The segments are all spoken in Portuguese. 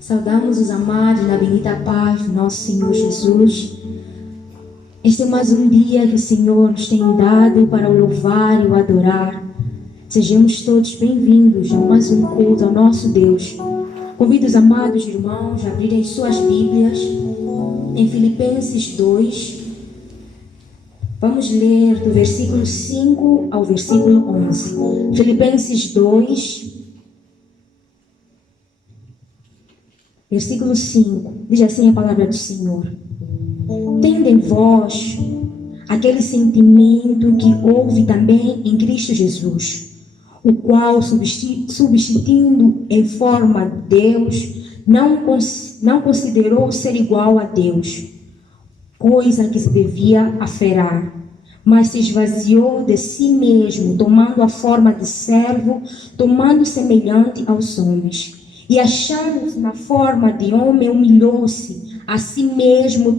Saudamos os amados na bendita paz do nosso Senhor Jesus. Este é mais um dia que o Senhor nos tem dado para o louvar e o adorar. Sejamos todos bem-vindos a mais um culto ao nosso Deus. Convido os amados irmãos a abrirem suas Bíblias em Filipenses 2. Vamos ler do versículo 5 ao versículo 11. Filipenses 2, versículo 5. Diz assim a palavra do Senhor: tende em vós aquele sentimento que houve também em Cristo Jesus, o qual, subsistindo em forma de Deus, não considerou ser igual a Deus, coisa que se devia aferrar, mas se esvaziou de si mesmo, tomando a forma de servo, tomando semelhante aos homens. E achando-se na forma de homem, humilhou-se a si mesmo,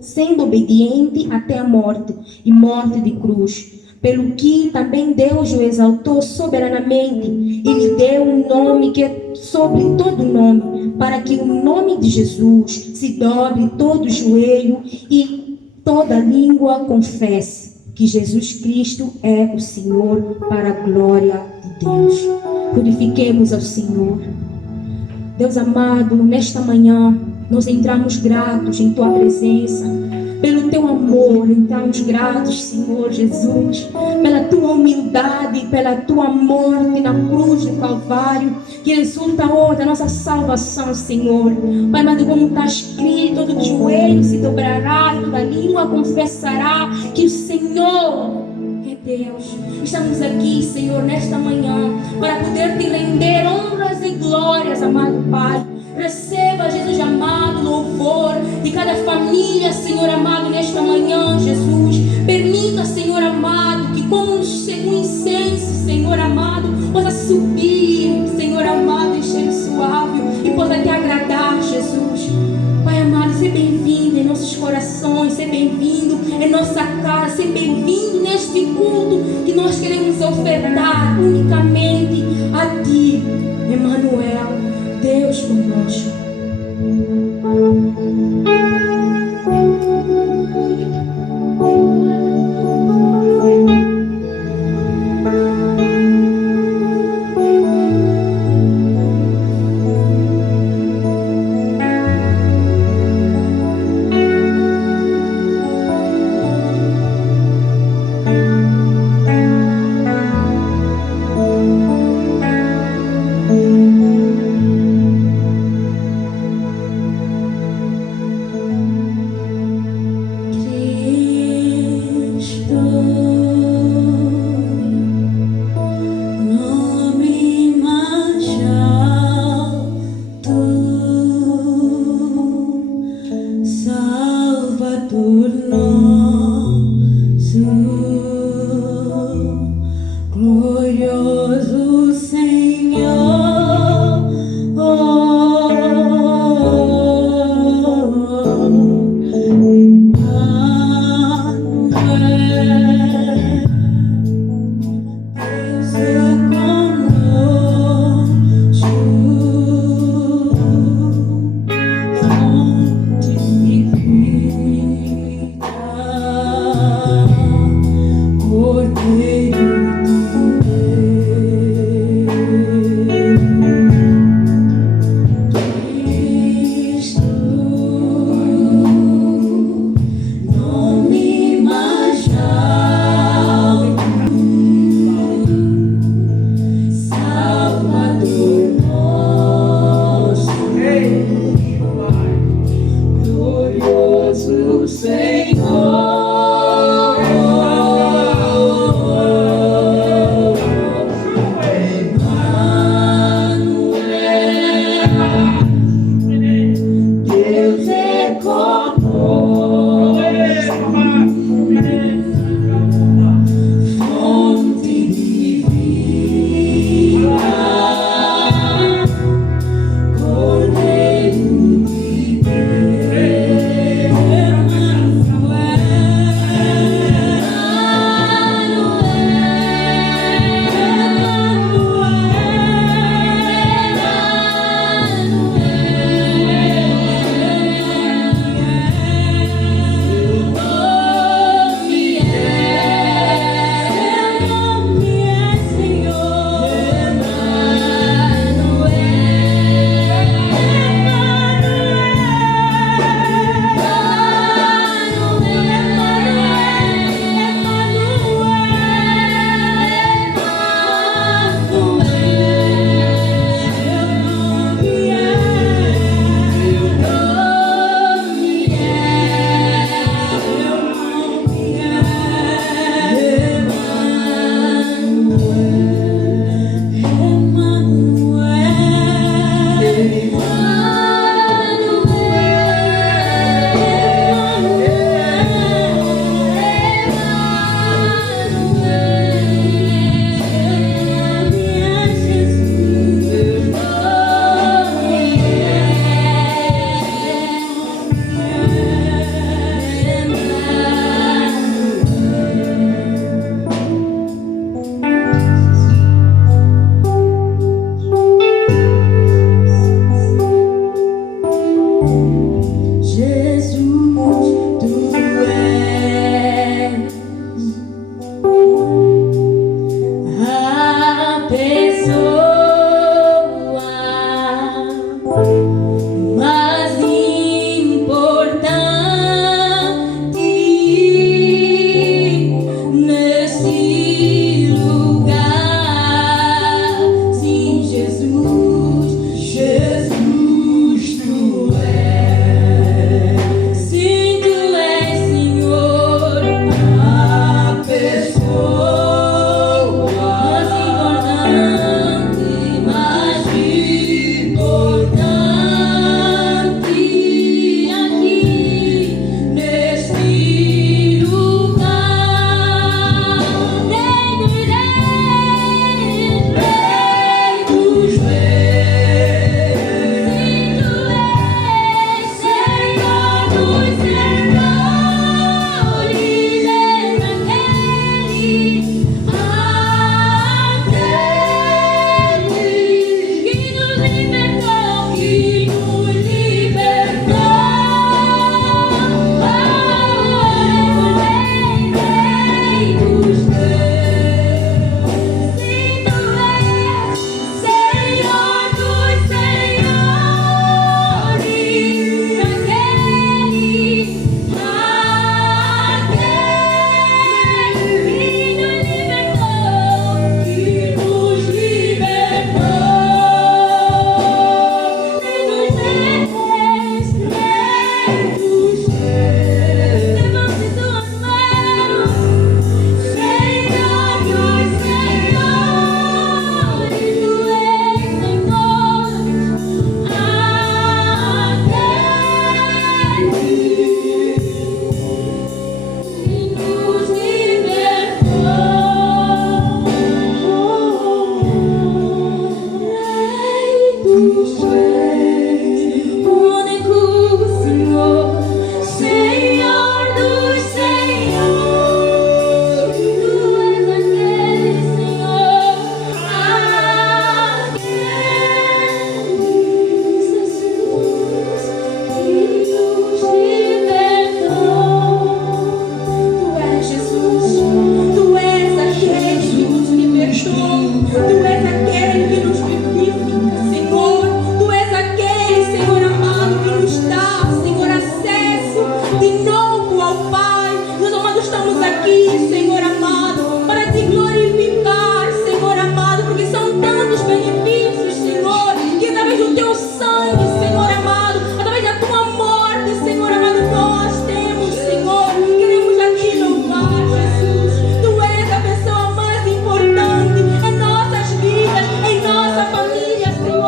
sendo obediente até a morte, e morte de cruz. Pelo que também Deus o exaltou soberanamente, e lhe deu um nome que é sobre todo nome, para que o nome de Jesus se dobre todo o joelho e toda língua confesse que Jesus Cristo é o Senhor, para a glória de Deus. Glorifiquemos ao Senhor. Deus amado, nesta manhã nós entramos gratos em Tua presença, pelo Teu amor. Entramos gratos, Senhor Jesus, pela Tua humildade, pela Tua morte na cruz do Calvário, que resulta hoje da nossa salvação, Senhor. Pai amado, como está escrito, todo joelho se dobrará e toda língua confessará que o Senhor é Deus. Estamos aqui, Senhor, nesta manhã, para poder Te render honras e glórias, amado Pai. Receba, Jesus amado, louvor de cada família, Senhor amado, nesta manhã, Jesus. Permita, Senhor amado, que como um incenso, Senhor amado, possa subir, Senhor amado, em cheiro suave e possa Te agradar, Jesus. Pai amado, seja bem-vindo em nossos corações, seja bem-vindo em nossa casa, seja bem-vindo neste culto que nós queremos ofertar unicamente a Ti, Emmanuel, Deus conosco.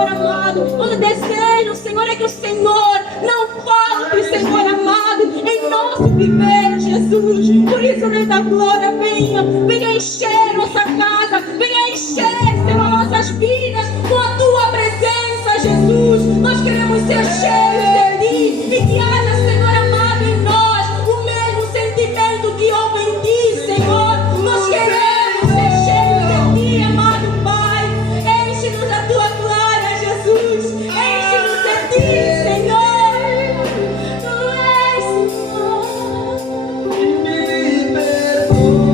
Senhor amado, o nosso desejo, Senhor, é que o Senhor não falte, Senhor amado, em nosso viver, Jesus. Por isso, Rei da Glória, venha encher nossa casa, venha encher, Senhor, nossas vidas com a tua presença, Jesus. Nós queremos ser cheios de ti e que haja, Senhor amado, em nós o mesmo sentimento que houve em ti, Senhor. Nós queremos ser cheios de ti, amado Pai. Enche-nos da tua glória, Jesus. Enche-nos de ti, Senhor. Tu és Senhor. E me perdoa.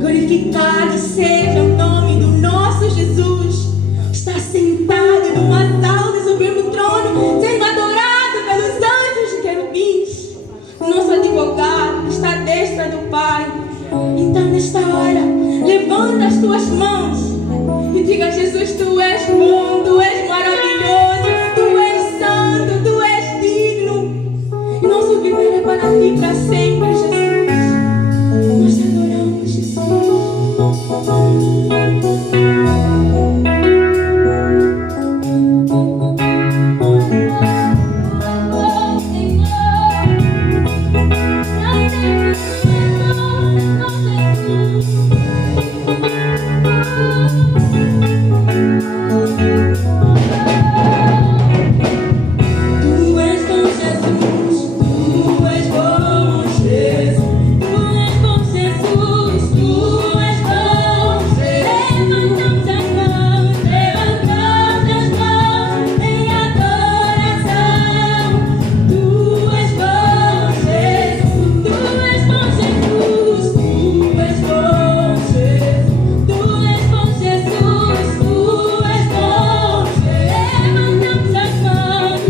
Glorificado seja o nome do nosso Jesus. Está sentado no mais alto e sublime trono, sendo adorado pelos anjos e querubins. O nosso advogado está à destra do Pai. Então, nesta hora, levanta as tuas mãos e diga: Jesus, tu és bom, tu és maravilhoso, tu és santo, tu és digno. E nosso viver é para ti para sempre, Jesus. Nós te adoramos, Jesus. Tu és bom, Jesus, tu és bom, Jesus, tu és bom, Jesus, tu és bom. Levantamos as mãos em adoração. Tu és bom, Jesus, tu és bom, Jesus, tu és bom, Jesus, tu és bom, Jesus, tu és bom. Levantamos as mãos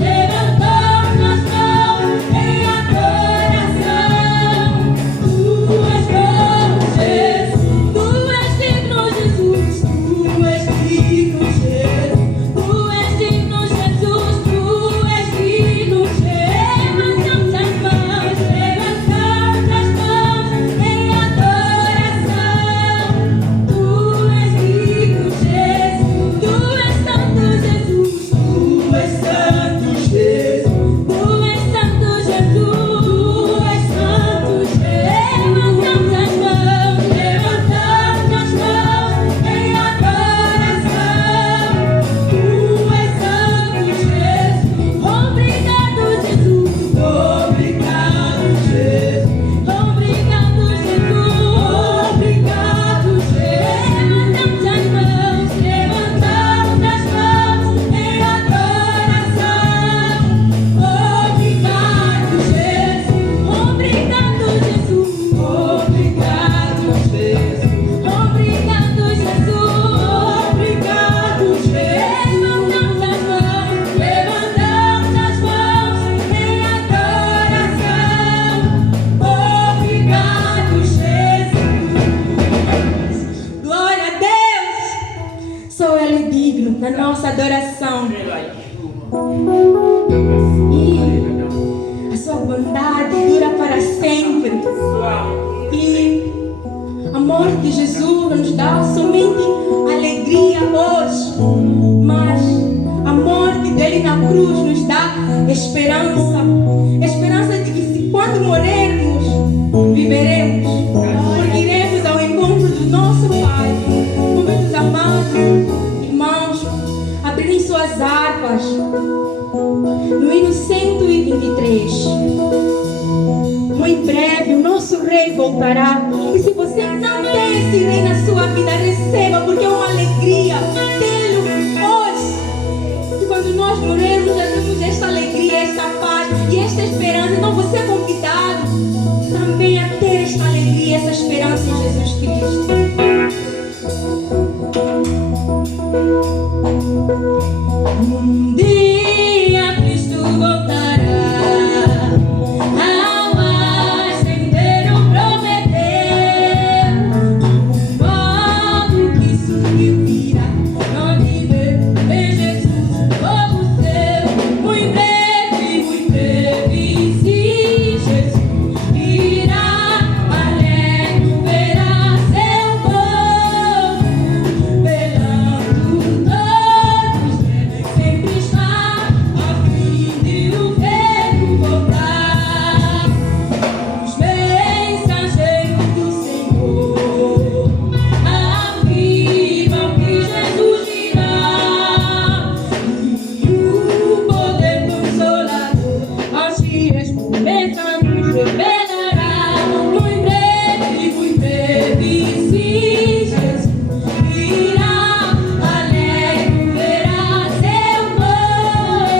em adoração. Tu és bom, Jesus, tu és digno, Jesus, tu és digno, Jesus, tu és digno, Jesus, tu és digno, levantamos as mãos em adoração. Tu és digno, Jesus, tu és santo, Jesus, tu és santo, Jesus, tu és santo, Jesus, tu és santo, levantamos as mãos em adoração. Tu és santo, Jesus, obrigado, Jesus, obrigado, Jesus, obrigado, Jesus, obrigado, Jesus. Levantamos as mãos em adoração. Obrigado, Jesus, obrigado, Jesus, obrigado, Jesus, obrigado, Jesus, obrigado, Jesus. Levantamos as mãos em adoração. Obrigado, Jesus. Glória a Deus. Só Ele é digno da nossa adoração. E a sua bondade dura para sempre. E a morte de Jesus não nos dá somente alegria hoje, mas a morte dele na cruz nos dá esperança. Esperança de que quando morrermos, viveremos. Porque iremos ao encontro do nosso Pai. Meus amados irmãos, abrirem suas harpas no hino 123. Muito em breve o nosso Rei voltará. E se você não tem esse Rei na sua vida, receba, porque é uma alegria tê-lo hoje. E quando nós morrermos, já temos esta alegria, esta paz e esta esperança. Então você é convidado também a ter esta alegria, essa esperança em Jesus Cristo. Um dia Cristo voltará, ao ascender o prometeu. O modo que subiu virá, onde vê Jesus, povo seu. Muito breve, sim, Jesus virá, alegre verá seu povo, velando todos, devem sempre estar a fim de o ver voltar. Os mensageiros do Senhor afirmam que Jesus virá, e o poder consolador aos dias começa nos revelará. Muito breve, sim, Jesus virá, alegre verá seu povo,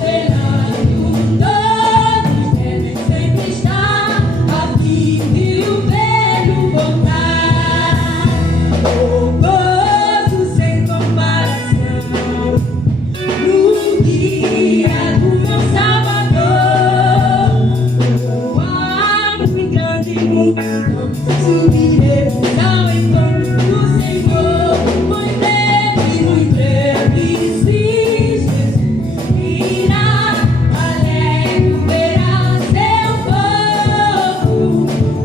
velando todos, devem sempre estar a fim de o ver voltar. O gozo sem comparação no dia do meu Salvador. O alto e grande multidão subiremos ao encontro do Senhor. Muito breve, sim, Jesus virá, alegre verá seu povo,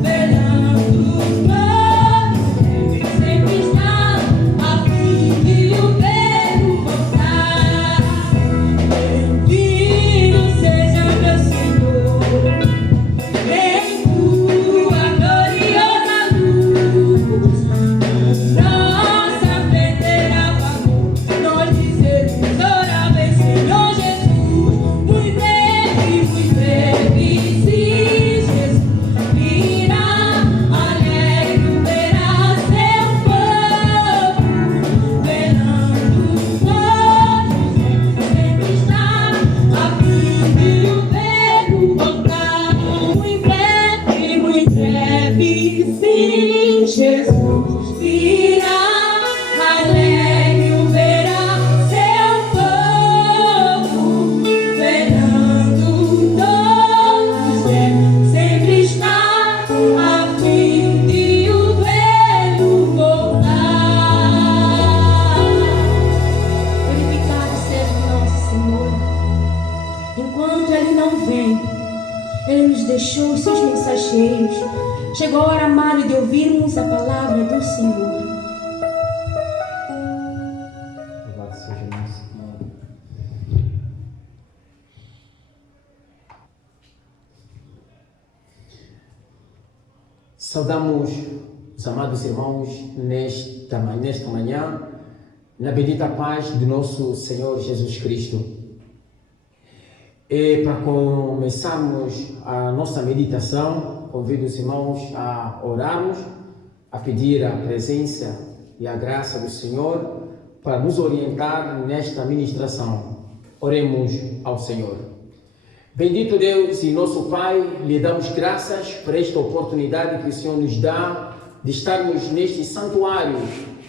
velando todos, devem sempre estar a fim de o ver voltar. Bendito seja meu Senhor, em tua gloriosa luz. Nossa bandeira favor, nós dizemos ora bem, Senhor Jesus. Muito breve, sim, Jesus virá, alegre verá seu povo, velando todos, sempre estar a fim de o ver voltar. Muito breve, sim, Jesus virá, alegre verá seu povo, velando todos, sempre estar a fim de o ver voltar. Glorificado seja o nosso Senhor. Enquanto Ele não vem, Ele nos deixou os seus mensageiros. Chegou a hora, amada, de ouvirmos a palavra do Senhor. Louvado seja nosso Senhor. Saudamos os amados irmãos nesta manhã, na bendita paz do nosso Senhor Jesus Cristo. E para começarmos a nossa meditação, convido os irmãos a orarmos, a pedir a presença e a graça do Senhor para nos orientar nesta ministração. Oremos ao Senhor. Bendito Deus e nosso Pai, lhe damos graças por esta oportunidade que o Senhor nos dá de estarmos neste santuário,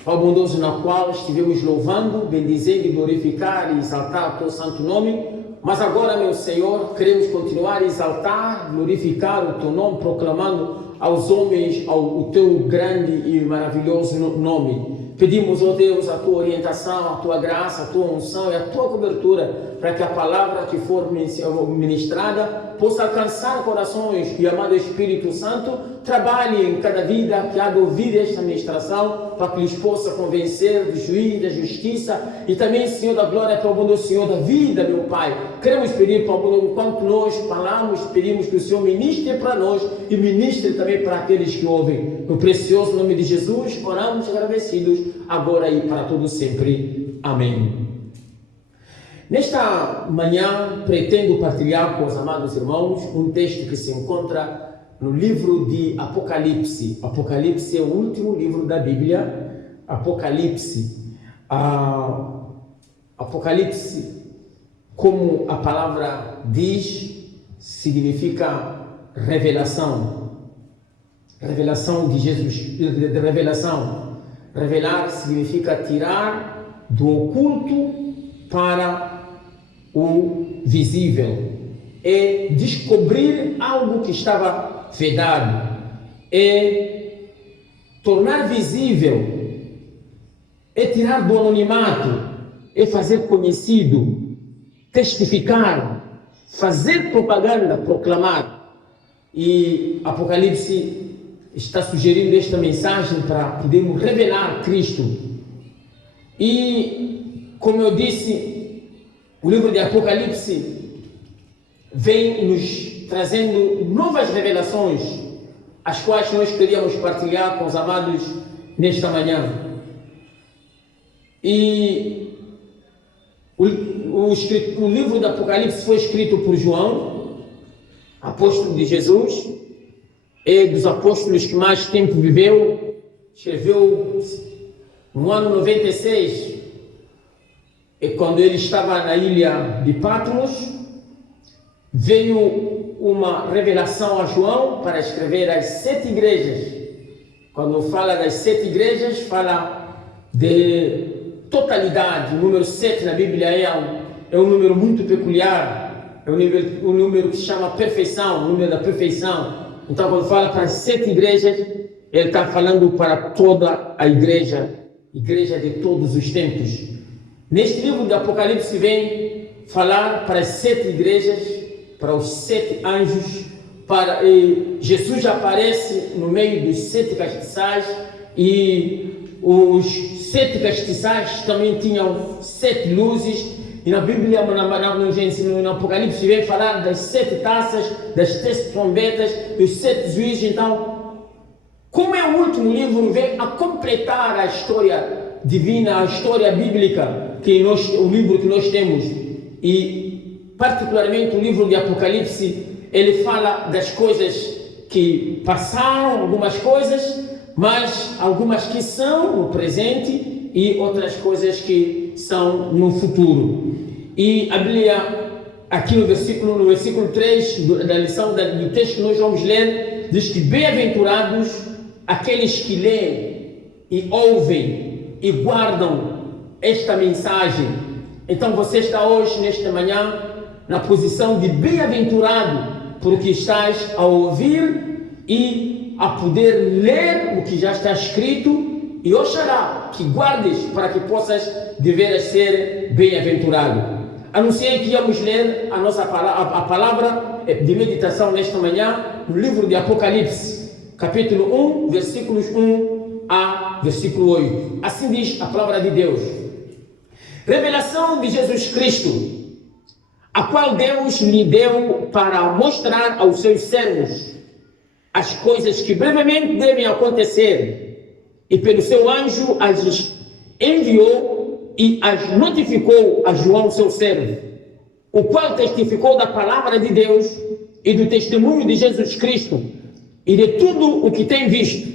ó bondoso, na qual estivemos louvando, bendizendo e glorificar e exaltar o teu santo nome. Mas agora, meu Senhor, queremos continuar a exaltar, glorificar o teu nome, proclamando aos homens o teu grande e maravilhoso nome. Pedimos, ó Deus, a tua orientação, a tua graça, a tua unção e a tua cobertura, para que a palavra que for ministrada possa alcançar corações e, amado Espírito Santo, trabalhe em cada vida que há de ouvir esta ministração, para que lhes possa convencer do juízo, da justiça e também, Senhor da glória, para o bom do Senhor da vida, meu Pai. Queremos pedir para o bom, enquanto nós falamos, pedimos que o Senhor ministre para nós e ministre também para aqueles que ouvem. No precioso nome de Jesus, oramos agradecidos, agora e para todos sempre. Amém. Nesta manhã, pretendo partilhar com os amados irmãos um texto que se encontra no livro de Apocalipse. Apocalipse é o último livro da Bíblia. Apocalipse. Apocalipse, como a palavra diz, significa revelação. Revelação de Jesus. Revelação. Revelar significa tirar do oculto para o visível, é descobrir algo que estava vedado, é tornar visível, é tirar do anonimato, é fazer conhecido, testificar, fazer propaganda, proclamar. E Apocalipse está sugerindo esta mensagem para podermos revelar Cristo. E, como eu disse, o livro de Apocalipse vem nos trazendo novas revelações, as quais nós queríamos partilhar com os amados nesta manhã. E o livro do Apocalipse foi escrito por João, apóstolo de Jesus, é dos apóstolos que mais tempo viveu, escreveu no ano 96, quando ele estava na ilha de Patmos. Veio uma revelação a João para escrever as 7 igrejas. Quando fala das 7 igrejas, fala de totalidade. O número 7 na Bíblia é um número muito peculiar, é um número que se chama perfeição, o número da perfeição. Então, quando fala para as 7 igrejas, ele está falando para toda a igreja de todos os tempos. Neste livro do Apocalipse vem falar para as 7 igrejas, para os 7 anjos, Jesus aparece no meio dos 7 castiçais, e os 7 castiçais também tinham 7 luzes, e na Bíblia, no Apocalipse, vem falar das 7 taças, das 7 trombetas, dos 7 juízes. Então, como é o último livro, vem a completar a história divina, a história bíblica, o livro que nós temos. E particularmente o livro de Apocalipse, ele fala das coisas que passaram, algumas coisas, mas algumas que são no presente e outras coisas que são no futuro. E a Bíblia, aqui no versículo 3 da lição do texto que nós vamos ler, diz que bem-aventurados aqueles que leem e ouvem e guardam esta mensagem. Então você está hoje, nesta manhã, na posição de bem-aventurado, porque estás a ouvir e a poder ler o que já está escrito, e oxalá que guardes para que possas de veras ser bem-aventurado. Anunciei que íamos ler a palavra de meditação nesta manhã no livro de Apocalipse, capítulo 1, versículos 1 a versículo 8. Assim diz a palavra de Deus. Revelação de Jesus Cristo, a qual Deus lhe deu para mostrar aos seus servos as coisas que brevemente devem acontecer, e pelo seu anjo as enviou e as notificou a João, seu servo, o qual testificou da palavra de Deus e do testemunho de Jesus Cristo e de tudo o que tem visto.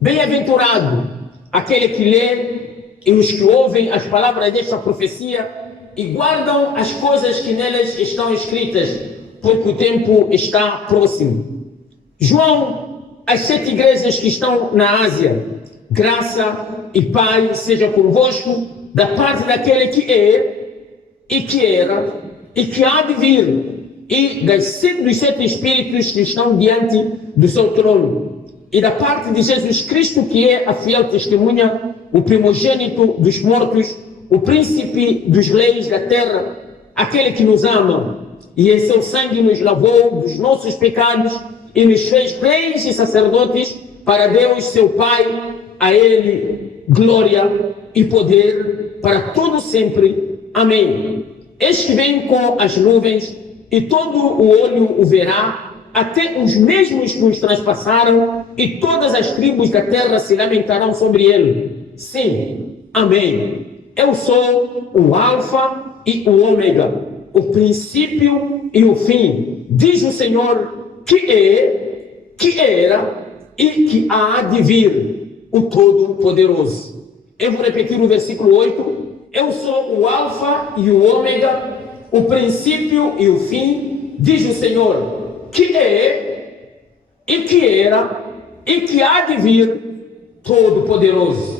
Bem-aventurado aquele que lê e os que ouvem as palavras desta profecia e guardam as coisas que nelas estão escritas, porque o tempo está próximo. João, as 7 igrejas que estão na Ásia, graça e paz seja convosco da parte daquele que é, e que era, e que há de vir, e dos 7 Espíritos que estão diante do seu trono, e da parte de Jesus Cristo, que é a fiel testemunha, o primogênito dos mortos, o príncipe dos reis da terra, aquele que nos ama, e em seu sangue nos lavou dos nossos pecados, e nos fez reis e sacerdotes para Deus, seu Pai. A Ele glória e poder para todo sempre. Amém. Eis que vem com as nuvens, e todo o olho o verá, até os mesmos que os transpassaram, e todas as tribos da terra se lamentarão sobre ele. Sim, amém. Eu sou o Alfa e o Ômega, o princípio e o fim, diz o Senhor, que é, que era e que há de vir, o Todo-Poderoso. Eu vou repetir o versículo 8. Eu sou o Alfa e o Ômega, o princípio e o fim, diz o Senhor, que é, e que era, e que há de vir, Todo-Poderoso.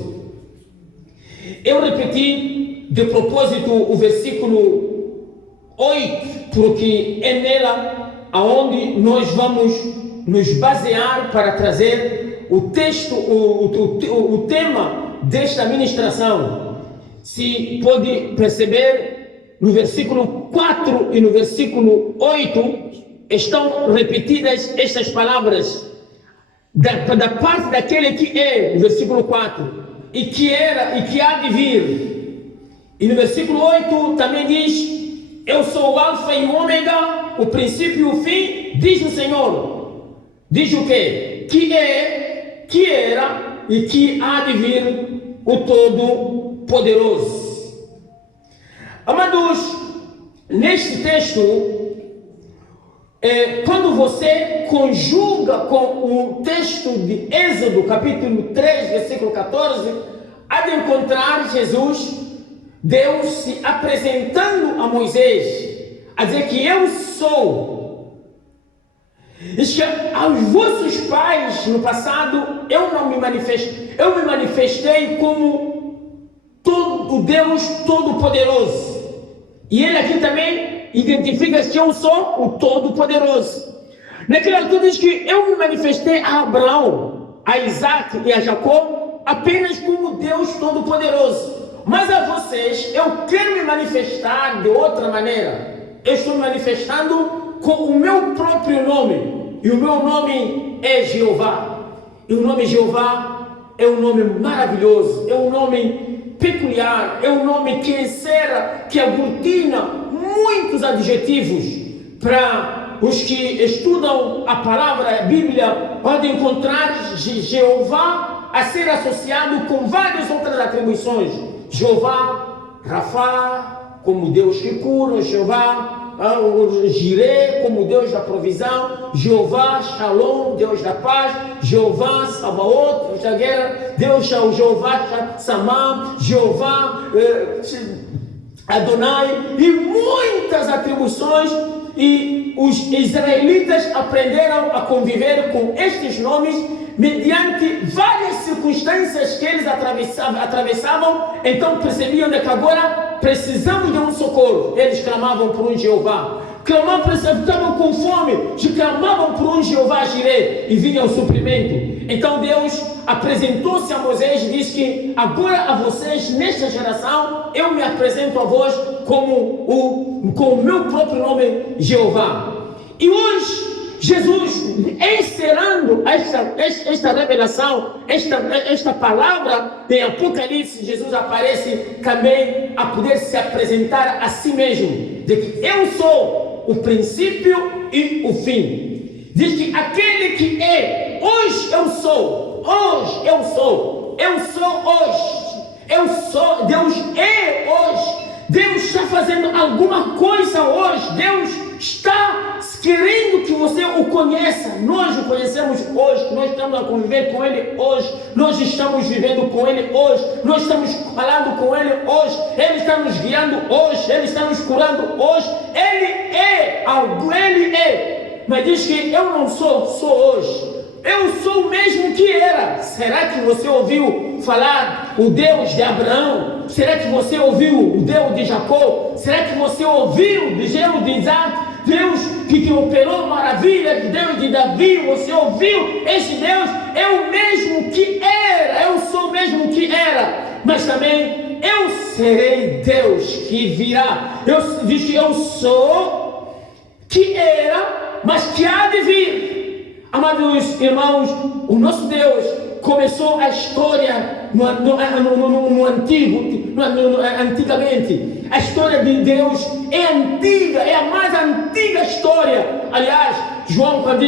Eu repeti de propósito o versículo 8, porque é nela aonde nós vamos nos basear para trazer o texto, o tema desta ministração. Se pode perceber, no versículo 4 e no versículo 8 estão repetidas estas palavras da parte daquele que é, no versículo 4, e que era e que há de vir. E no versículo 8 também diz: eu sou o alfa e o ômega, o princípio e o fim, diz o Senhor. Diz o quê? Que é, que era e que há de vir o Todo-Poderoso. Amados, neste texto, quando você conjuga com o texto de Êxodo, capítulo 3, versículo 14, há de encontrar Jesus, Deus se apresentando a Moisés, a dizer que eu sou. Diz que aos vossos pais no passado eu me manifestei como o Deus Todo-Poderoso. E ele aqui também identifica que eu sou o Todo-Poderoso. Naquela altura diz que eu me manifestei a Abraão, a Isaac e a Jacó apenas como Deus Todo-Poderoso. Mas a vocês eu quero me manifestar de outra maneira. Eu estou me manifestando com o meu próprio nome. E o meu nome é Jeová. E o nome Jeová é um nome maravilhoso, é um nome peculiar, é um nome que encerra, que aglutina muitos adjetivos. Para os que estudam a palavra, a Bíblia, podem encontrar Jeová a ser associado com várias outras atribuições. Jeová, Rafá, como Deus que cura, Jeová, Jireh, como Deus da provisão, Jeová, Shalom, Deus da paz, Jeová, Sabaoth, Deus da guerra, Jeová, Samá, Jeová, Adonai, e muitas atribuições, e os israelitas aprenderam a conviver com estes nomes mediante várias circunstâncias que eles atravessavam. Então percebiam que agora precisamos de um socorro. Eles clamavam por um Jeová. Estavam com fome, clamavam por um Jeová Jireh, e vinha o suprimento. Então Deus apresentou-se a Moisés e disse que agora a vocês, nesta geração, eu me apresento a vós com o meu próprio nome, Jeová. E hoje Jesus, encerrando esta revelação, esta palavra em Apocalipse, Jesus aparece também a poder se apresentar a si mesmo, de que eu sou o princípio e o fim. Diz que aquele que é, hoje eu sou, hoje eu sou hoje, eu sou, Deus é hoje, Deus está fazendo alguma coisa hoje, Deus está querendo que você o conheça. Nós o conhecemos hoje, nós estamos a conviver com Ele hoje, nós estamos vivendo com Ele hoje, nós estamos falando com Ele hoje, Ele está nos guiando hoje, Ele está nos curando hoje, Ele é algo, Ele é. Mas diz que eu não sou hoje, eu sou o mesmo que era. Será que você ouviu falar o Deus de Abraão? Será que você ouviu o Deus de Jacó? Será que você ouviu o Deus de Isaac? Deus que operou maravilhas, Deus de Davi, você ouviu? Esse Deus é o mesmo que era, eu sou o mesmo que era, mas também eu serei Deus que virá. Diz que eu sou que era, mas que há de vir. Amados irmãos, o nosso Deus começou a história antigamente. A história de Deus é antiga, é a mais antiga história. Aliás, João, quando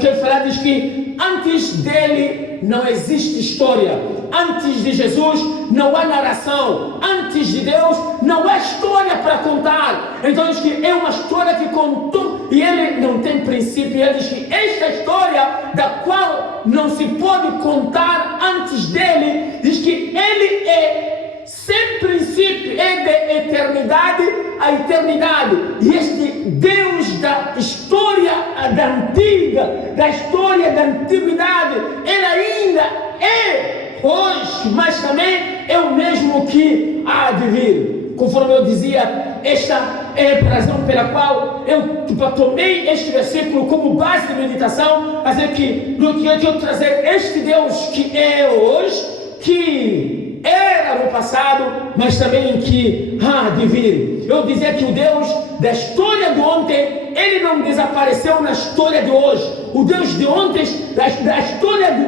quer falar, diz que antes dele não existe história. Antes de Jesus não há narração. Antes de Deus não há história para contar. Então diz que é uma história que contou e ele não tem princípio. Ele diz que esta história, da qual não se pode contar antes dele, diz que ele é sem princípio, é de eternidade a eternidade. E este Deus da história da antiga, da história da antiguidade, ele ainda é hoje, mas também é o mesmo que há de vir. Conforme eu dizia, esta é a razão pela qual eu tomei este versículo como base de meditação, a dizer que eu quero trazer este Deus que é hoje, que era no passado, mas também que há de vir. Eu dizia que o Deus da história de ontem, ele não desapareceu na história de hoje. O Deus de ontem,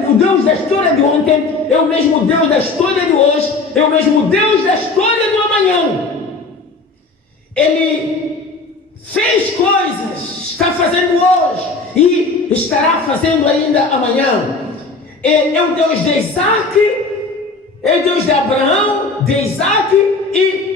o Deus da história de ontem é o mesmo Deus da história de hoje, é o mesmo Deus da história do amanhã. Ele fez coisas, está fazendo hoje e estará fazendo ainda amanhã. É o Deus de Isaac, é o Deus de Abraão, de Isaac e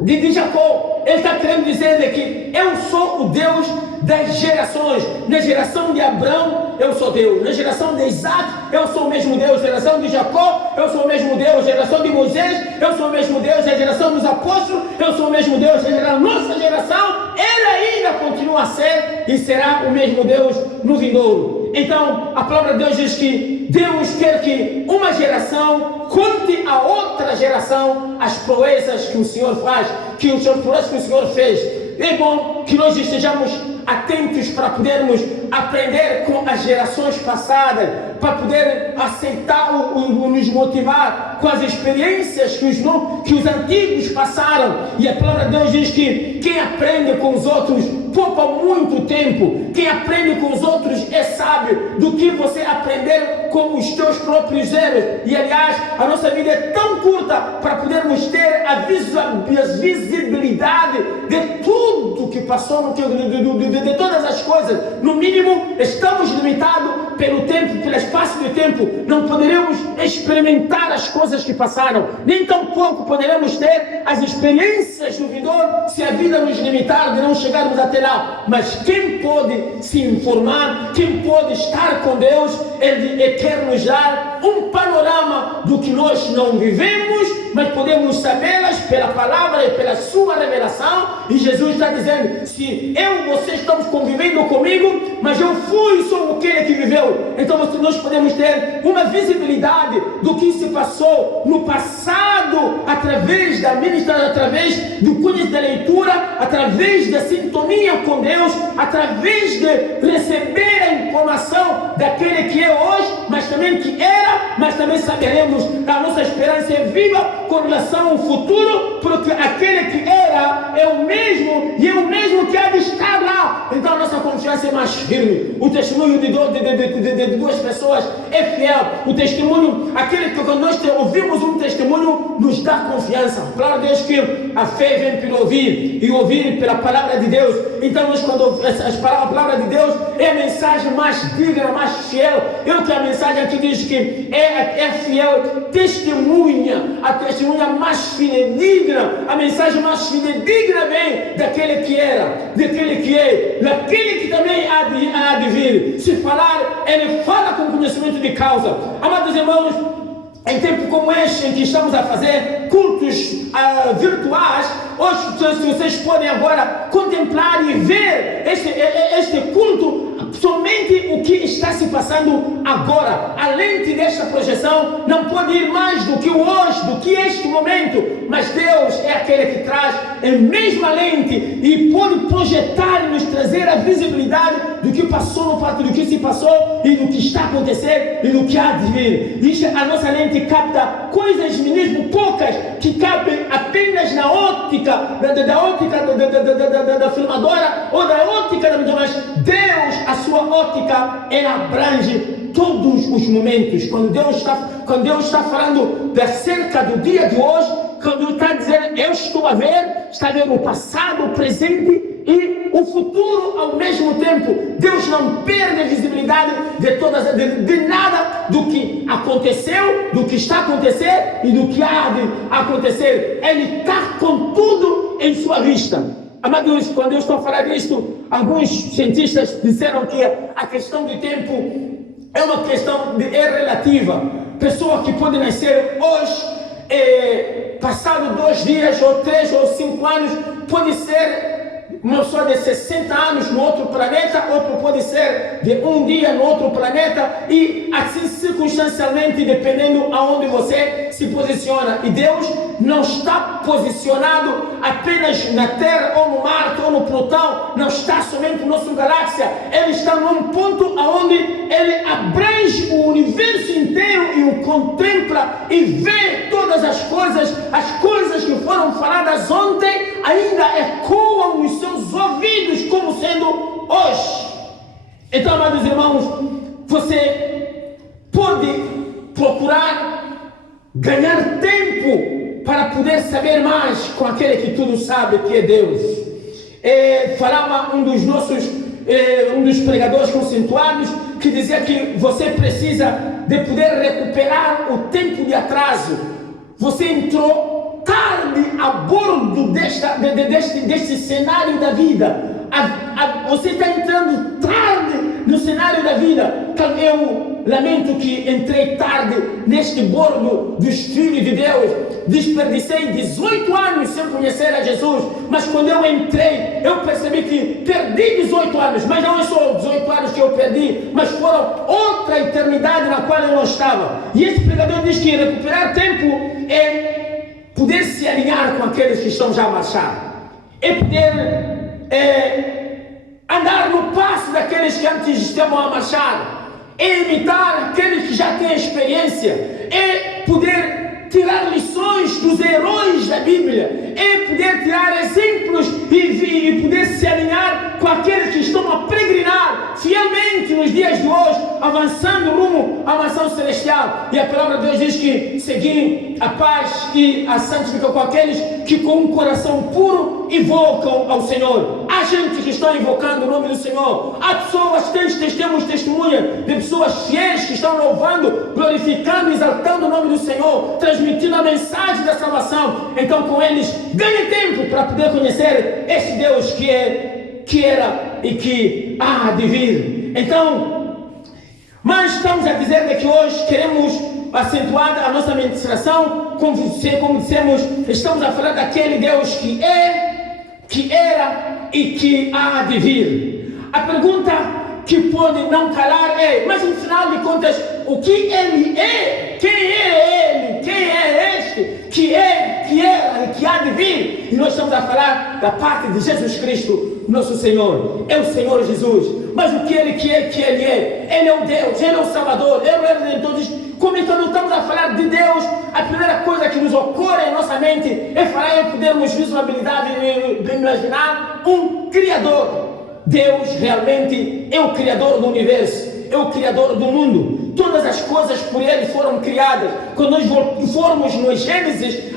de Jacó. Ele está querendo dizer que eu sou o Deus das gerações. Na geração de Abraão, eu sou Deus. Na geração de Isaac, eu sou o mesmo Deus. Na geração de Jacó, eu sou o mesmo Deus. Na geração de Moisés, eu sou o mesmo Deus. Na geração dos apóstolos, eu sou o mesmo Deus. Na nossa geração, ele ainda continua a ser e será o mesmo Deus no vindouro. Então, a palavra de Deus diz que Deus quer que uma geração conte a outra geração as proezas que o Senhor faz, que os proezas que o Senhor fez. É bom que nós estejamos atentos para podermos aprender com as gerações passadas, para poder aceitar nos motivar com as experiências que os antigos passaram. E a palavra de Deus diz que quem aprende com os outros poupa muito tempo. Quem aprende com os outros é sábio do que você aprender com os teus próprios erros. E aliás, a nossa vida é tão curta para podermos ter a visibilidade de tudo que passou, de todas as coisas. No mínimo, estamos limitados pelo tempo, pelo espaço do tempo. Não poderemos experimentar as coisas que passaram, nem tampouco poderemos ter as experiências do vindouro se a vida nos limitar de não chegarmos até lá. Mas quem pode se informar, quem pode estar com Deus, Ele quer nos dar um panorama do que nós não vivemos, mas podemos sabê-las pela palavra e pela sua revelação. E Jesus está dizendo: se eu e você estamos convivendo comigo, mas eu sou aquele que viveu. Então nós podemos ter uma visibilidade do que se passou no passado, através da ministração, através do conhecimento da leitura, através da sintonia com Deus, através de receber a informação daquele que é hoje, mas também que era, mas também saberemos que a nossa esperança é viva com relação ao futuro, porque aquele que era é o mesmo e é o mesmo que há de estar lá. Então a nossa confiança é mais firme. O testemunho de duas pessoas é fiel. O testemunho, aquele que quando nós ouvimos um testemunho, nos dá confiança. Claro, Deus, que a fé vem pelo ouvir e ouvir pela palavra de Deus. Então nós, quando a palavra de Deus é a mensagem mais digna, mais fiel. Que a mensagem aqui diz que é fiel, testemunha, a testemunha mais fidedigna. A mensagem mais fidedigna vem daquele que era, daquele que é, daquele que também há de vir. Se falar, ele fala com conhecimento de causa. Amados irmãos, em tempo como este, em que estamos a fazer cultos virtuais, hoje vocês podem agora contemplar e ver este culto, somente o que está se passando agora. A lente desta projeção não pode ir mais do que o hoje, do que este momento, mas Deus é aquele que traz a mesma lente e pode projetar e nos trazer a visibilidade do que passou no fato, do que se passou e do que está acontecendo e do que há de vir. Isso, a nossa lente capta coisas mesmo poucas que cabem apenas na ótica da filmadora ou da ótica da mídia, mas Deus, a sua ótica, ela abrange todos os momentos. Quando Deus está falando acerca do dia de hoje, quando Ele está dizendo, eu estou a ver, está a ver o passado, o presente e o futuro ao mesmo tempo. Deus não perde a visibilidade de nada do que aconteceu, do que está a acontecer e do que há de acontecer. Ele está com tudo em sua vista. Amados, quando eu estou a falar disto, alguns cientistas disseram que a questão de tempo é uma questão relativa. Pessoa que pode nascer hoje, passado 2 dias, ou 3 ou 5 anos, pode ser uma pessoa de 60 anos no outro planeta, outro pode ser de um dia no outro planeta, e assim circunstancialmente, dependendo aonde você se posiciona. E Deus não está posicionado apenas na Terra, ou no Marte, ou no Plutão, não está somente na nossa galáxia, Ele está num ponto aonde Ele abrange o universo inteiro e o contempla e vê todas as coisas que foram faladas ontem, ainda ecoam nos seus ouvidos como sendo hoje. Então, amados irmãos, você pode procurar ganhar tempo para poder saber mais com aquele que tudo sabe, que é Deus. Falava um dos pregadores conceituados, que dizia que você precisa de poder recuperar o tempo de atraso. Você entrou tarde a bordo deste cenário da vida. Você está entrando tarde no cenário da vida. Então eu lamento que entrei tarde neste bordo dos filhos de Deus. Desperdicei 18 anos sem conhecer a Jesus, mas quando eu entrei, eu percebi que perdi 18 anos, mas não é só 18 anos que eu perdi, mas foram outra eternidade na qual eu não estava. E esse pregador diz que recuperar tempo é poder se alinhar com aqueles que estão já marchados, é poder andar no passo daqueles que antes estavam a marchar, é imitar aqueles que já têm experiência, é poder tirar lições dos heróis da Bíblia, é poder tirar exemplos e poder se alinhar com aqueles que estão a peregrinar fielmente nos dias de hoje, avançando rumo à mansão celestial. E a palavra de Deus diz que seguir a paz e a santificação com aqueles que com um coração puro invocam ao Senhor. Há gente que está invocando o nome do Senhor, há pessoas que temos testemunha de pessoas fiéis que estão louvando, glorificando, exaltando o nome do Senhor, transmitindo a mensagem da salvação. Então com eles ganhe tempo para poder conhecer este Deus que era e que há de vir. Então, mas estamos a dizer que hoje queremos acentuar a nossa ministração, como dissemos, estamos a falar daquele Deus que é, que era e que há de vir. A pergunta que pode não calar é, mas no final de contas, o que Ele é? Quem é Ele? Quem é este que é, que era e que há de vir? E nós estamos a falar da parte de Jesus Cristo, nosso Senhor. É o Senhor Jesus. Mas o que Ele é, que Ele é? Ele é o Deus, Ele é o Salvador, Ele é o Redentor. Como então não estamos a falar de Deus, a primeira coisa que nos ocorre em nossa mente é falar em podermos visualizar e imaginar um Criador. Deus realmente é o Criador do universo, é o Criador do mundo. Todas as coisas por Ele foram criadas. Quando nós formos no Gênesis,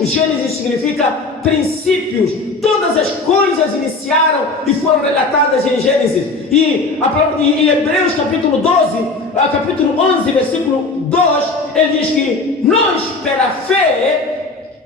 o Gênesis significa princípios. Todas as coisas iniciaram e foram relatadas em Gênesis. E em Hebreus capítulo 11, versículo 2, ele diz que nós, pela fé,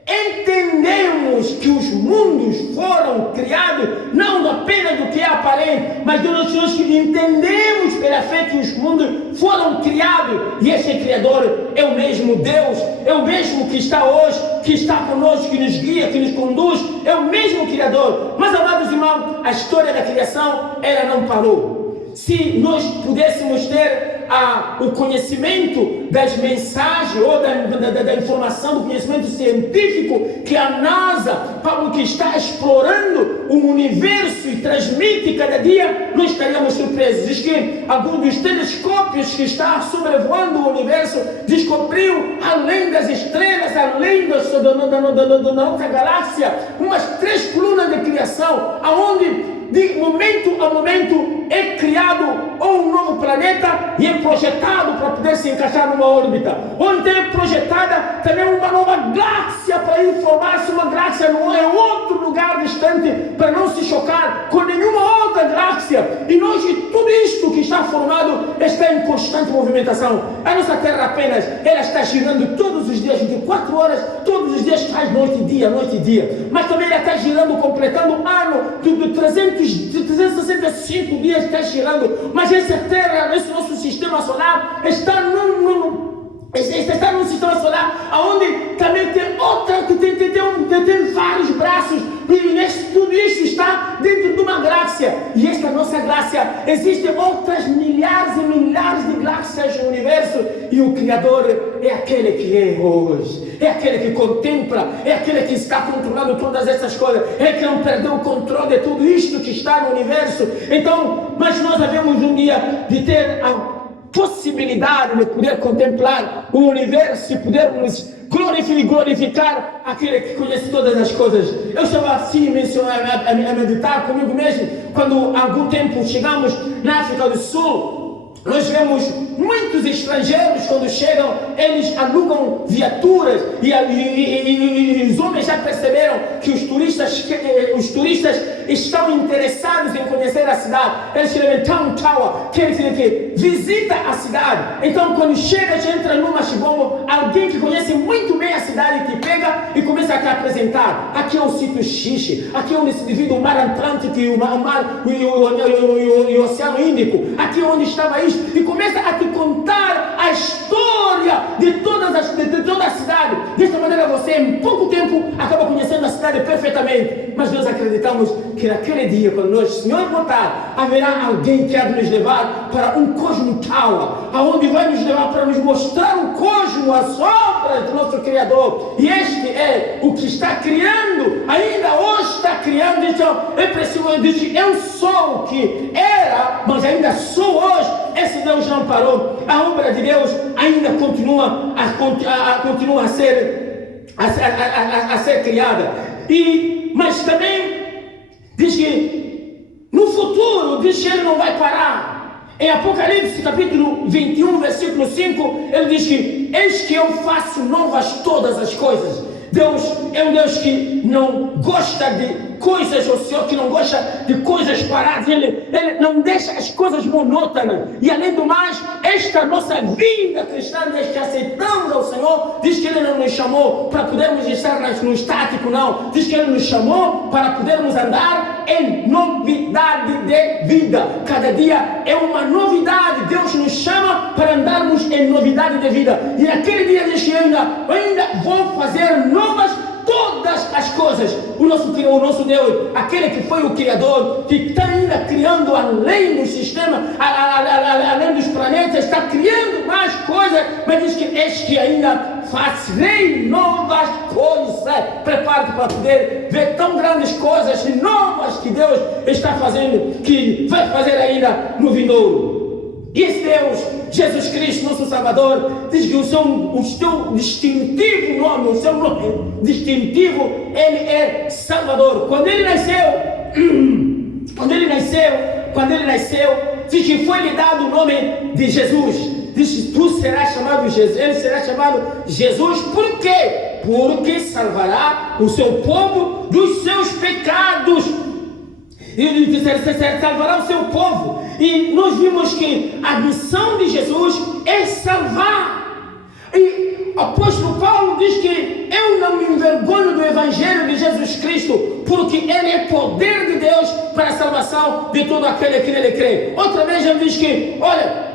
entendemos que os mundos foram criados não apenas do que é aparente, mas nós entendemos pela fé que os mundos foram criados, e esse Criador é o mesmo Deus, é o mesmo que está hoje, que está conosco, que nos guia, que nos conduz, é o mesmo Criador. Mas, amados irmãos, a história da criação, ela não parou. Se nós pudéssemos ter o conhecimento das mensagens ou da informação, do conhecimento científico que a NASA, que está explorando o universo e transmite cada dia, nós estaríamos surpresos. Diz que algum dos telescópios que está sobrevoando o universo descobriu, além das estrelas, além da nossa galáxia, umas 3 colunas de criação, aonde de momento a momento é criado ou um novo planeta e é projetado para poder se encaixar numa órbita, ou então é projetada também uma nova galáxia para ir formar-se uma galáxia em outro lugar distante, para não se chocar com nenhuma outra galáxia. E nós, tudo isto que está formado está em constante movimentação. A nossa Terra apenas, ela está girando todos os dias, 24 horas, todos os dias faz noite e dia, mas também ela está girando, completando o ano de 365 dias está girando. Mas essa Terra, esse nosso sistema solar está num sistema solar onde também tem vários braços, e tudo isso está dentro galáxia, e esta nossa galáxia, existem outras milhares e milhares de galáxias no universo, e o Criador é aquele que é hoje, é aquele que contempla, é aquele que está controlando todas essas coisas, é que não perdeu o controle de tudo isto que está no universo. Então, mas nós havemos um dia de ter a possibilidade de poder contemplar o universo e podermos glorificar aquele que conhece todas as coisas. Eu estava assim a meditar comigo mesmo, quando há algum tempo chegamos na África do Sul. Nós vemos muitos estrangeiros, quando chegam, eles alugam viaturas, e os homens já perceberam que os turistas estão interessados em conhecer a cidade. Eles escrevem Town Tower, quer dizer que visita a cidade. Então, quando chega, já entra numa chibombo, alguém que conhece muito bem a cidade, que pega e começa a te apresentar. Aqui é o sítio Xixi, aqui é onde se divide o mar Atlântico e o Oceano Índico, aqui é onde estava isso, e começa a te contar a história de toda a cidade. Desta maneira você, em pouco tempo, acaba conhecendo a cidade perfeitamente. Mas nós acreditamos que naquele dia, quando nós, Senhor, voltar, haverá alguém que há de nos levar para um Cosmo Tower, aonde vai nos levar para nos mostrar o cosmo, as obras do nosso Criador. E este é o que está criando, ainda hoje está criando. Então, é preciso, eu disse, eu sou o que era, mas ainda sou hoje. Esse Deus não parou. A obra de Deus ainda continua a ser criada. Mas também diz que no futuro, diz que ele não vai parar. Em Apocalipse capítulo 21, versículo 5, ele diz que eis que eu faço novas todas as coisas. Deus é um Deus que não gosta de coisas ociosos, que não gosta de coisas paradas. Ele não deixa as coisas monótonas. E além do mais, esta nossa vida cristã, desde que aceitamos ao Senhor, diz que Ele não nos chamou para podermos estar no estático, não. Diz que Ele nos chamou para podermos andar em novidade de vida. Cada dia é uma novidade. Deus nos chama para andarmos em novidade de vida. E naquele dia diz que eu ainda vou fazer novas todas as coisas. O nosso Deus, aquele que foi o Criador, que está ainda criando além do sistema, além dos planetas, está criando mais coisas, mas diz que este que ainda farei novas coisas. Prepare-te para poder ver tão grandes coisas novas que Deus está fazendo, que vai fazer ainda no vindouro. E esse Deus, Jesus Cristo, nosso Salvador, diz que o seu distintivo nome, o seu nome distintivo, Ele é Salvador. Quando ele nasceu, diz que foi lhe dado o nome de Jesus. Diz que tu serás chamado Jesus. Ele será chamado Jesus. Por quê? Porque salvará o seu povo dos seus pecados. Ele salvará o seu povo. E nós vimos que a missão de Jesus é salvar. E o apóstolo Paulo diz que eu não me envergonho do evangelho de Jesus Cristo, porque ele é poder de Deus para a salvação de todo aquele que nele crê. Outra vez ele diz que, olha,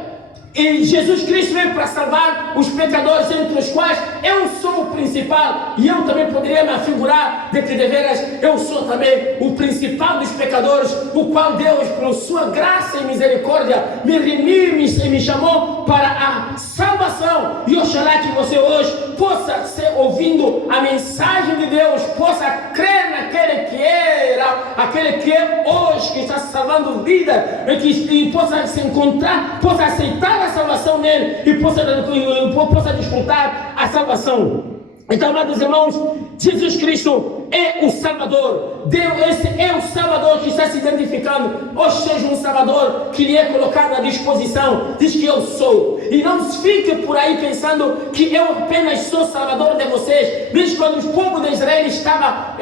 e Jesus Cristo veio para salvar os pecadores, entre os quais eu sou o principal. E eu também poderia me afigurar de que deveras eu sou também o principal dos pecadores, o qual Deus, por sua graça e misericórdia, me remiu e me chamou para a salvação. E oxalá que você hoje possa ser ouvindo a mensagem de Deus, possa crer naquele que era, aquele que é hoje, que está salvando vidas, e possa se encontrar, possa aceitar a salvação nele e possa desfrutar a salvação. Então, amados irmãos, Jesus Cristo é o Salvador. Deus, esse é o Salvador que está se identificando. Hoje seja um Salvador que lhe é colocado à disposição. Diz que eu sou. E não fique por aí pensando que eu apenas sou Salvador de vocês. Diz que quando o povo de Israel estava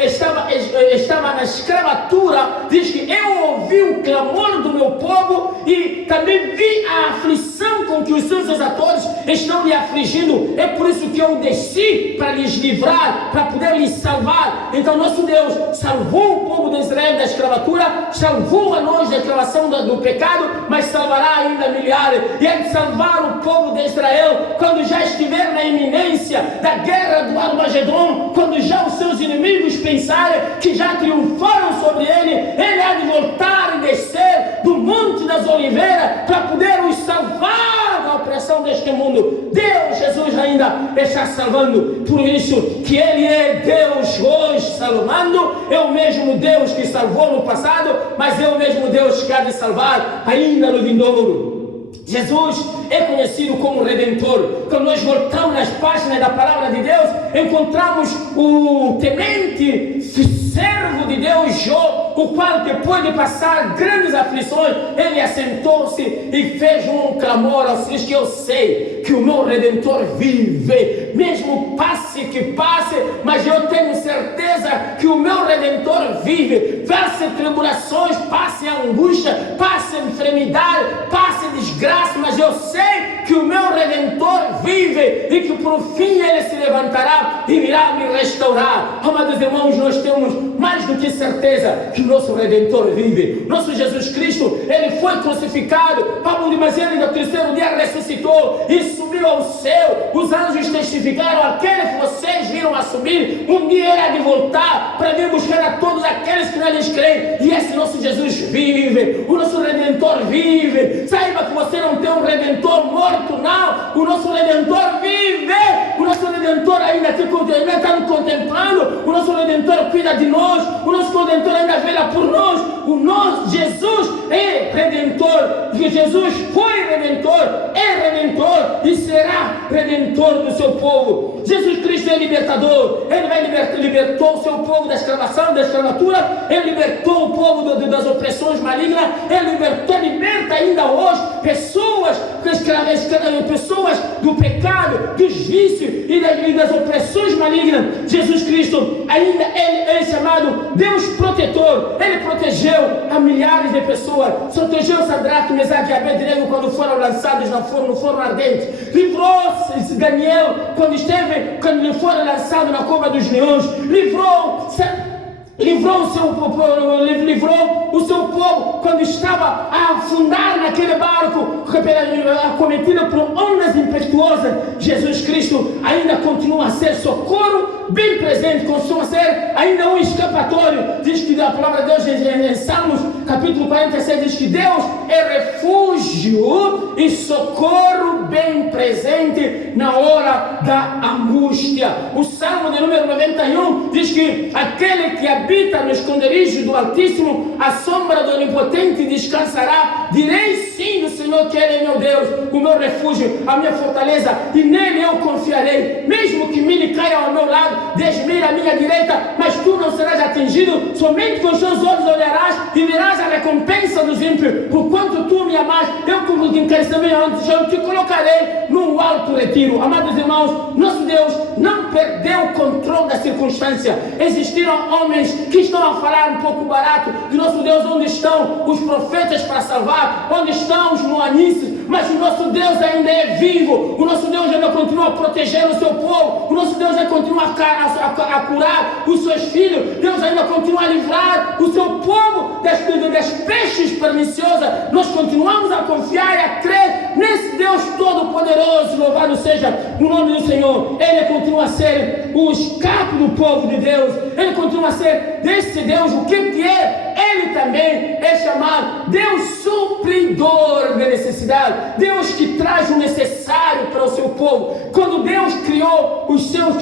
na escravatura, diz que eu ouvi o clamor do meu povo e também vi a aflição com que os seus atores estão lhe afligindo. É por isso que eu desci para lhes livrar, para poder lhes salvar. Então nosso Deus salvou o povo de Israel da escravatura, salvou a nós da escravação do pecado, mas salvará ainda milhares. E é de salvar o povo de Israel quando já estiver na iminência da guerra do Armagedon, quando já os seus inimigos pensarem que já triunfaram sobre ele, Ele há de voltar e descer do Monte das Oliveiras para poder os salvar da opressão deste mundo. Deus, Jesus ainda está salvando. Por isso que Ele é Deus hoje salvando. É o mesmo Deus que salvou no passado, mas é o mesmo Deus que há de salvar ainda no vindouro. Jesus é conhecido como Redentor. Quando nós voltamos nas páginas da palavra de Deus, encontramos o temente servo de Deus Jó, o qual depois de passar grandes aflições, ele assentou-se e fez um clamor aos céus, que eu sei que o meu Redentor vive, mesmo passe que passe, mas eu tenho certeza que o meu Redentor vive. Passe tribulações, passe angústia, passe enfermidade, passe desgraça, mas eu sei que o meu Redentor vive e que por fim ele se levantará e virá me restaurar. Amados irmãos, nós temos mais do que certeza que o nosso Redentor vive. Nosso Jesus Cristo, ele foi crucificado, mas ele no terceiro dia ressuscitou e subiu ao céu. Os anjos testificaram: aquele que vocês viram a subir, um dia ele há de voltar para vir buscar a todos aqueles que neles creem. E esse nosso Jesus vive, o nosso Redentor vive. Saiba que você não tem um Redentor morto, não. O nosso Redentor vive. O nosso Redentor ainda está nos contemplando. O nosso Redentor cuida de nós. O nosso Redentor ainda vela por nós. O nosso Jesus é Redentor. Jesus foi Redentor, é Redentor e será Redentor do seu povo. Jesus Cristo é libertador. Ele libertou o seu povo da escravação, da escravatura. Ele libertou o povo das opressões malignas. Ele liberta ainda hoje pessoas do pecado, dos vícios e das opressões malignas. Jesus Cristo ainda é chamado Deus protetor. Ele protegeu a milhares de pessoas. Protegeu Sadraque, Mesaque e Abednego quando foram lançados no forno ardente. Livrou Daniel quando ele foi lançado na cova dos leões. Livrou o seu povo quando estava a afundar naquele barco acometido por ondas impetuosas. Jesus Cristo ainda continua a ser socorro bem presente, continua a ser ainda um escapatório. Diz que a palavra de Deus em Salmos capítulo 46 diz que Deus é refúgio e socorro bem presente na hora da angústia. O Salmo de número 91 diz que aquele que habita no esconderijo do Altíssimo, a sombra do Onipotente descansará. Direi sim do Senhor que Ele é meu Deus, o meu refúgio, a minha fortaleza, e nele eu confiarei. Mesmo que mil caiam ao meu lado, 10 mil à minha direita, mas tu não serás atingido. Somente com os teus olhos olharás e verás a recompensa dos ímpios. Por quanto tu me amas, eu como te encarecerei antes, eu te colocarei num alto retiro. Amados irmãos, nosso Deus não perdeu o controle da circunstância. Existiram homens que estão a falar um pouco barato de nosso Deus. Onde estão os profetas para salvar? Onde estão os moanices? Mas o nosso Deus ainda é vivo. O nosso Deus ainda continua a proteger o seu povo. O nosso Deus ainda continua a curar os seus filhos. Deus ainda continua a livrar o seu povo das pestes perniciosas. Nós continuamos a confiar e a crer nesse Deus todo-poderoso. Louvado seja o nome do Senhor. Ele continua a ser o escape do povo de Deus. Ele continua a ser desse Deus. O que é? Ele também é chamado Deus supridor de necessidade. Deus que traz o necessário para o seu povo. Quando Deus criou os céus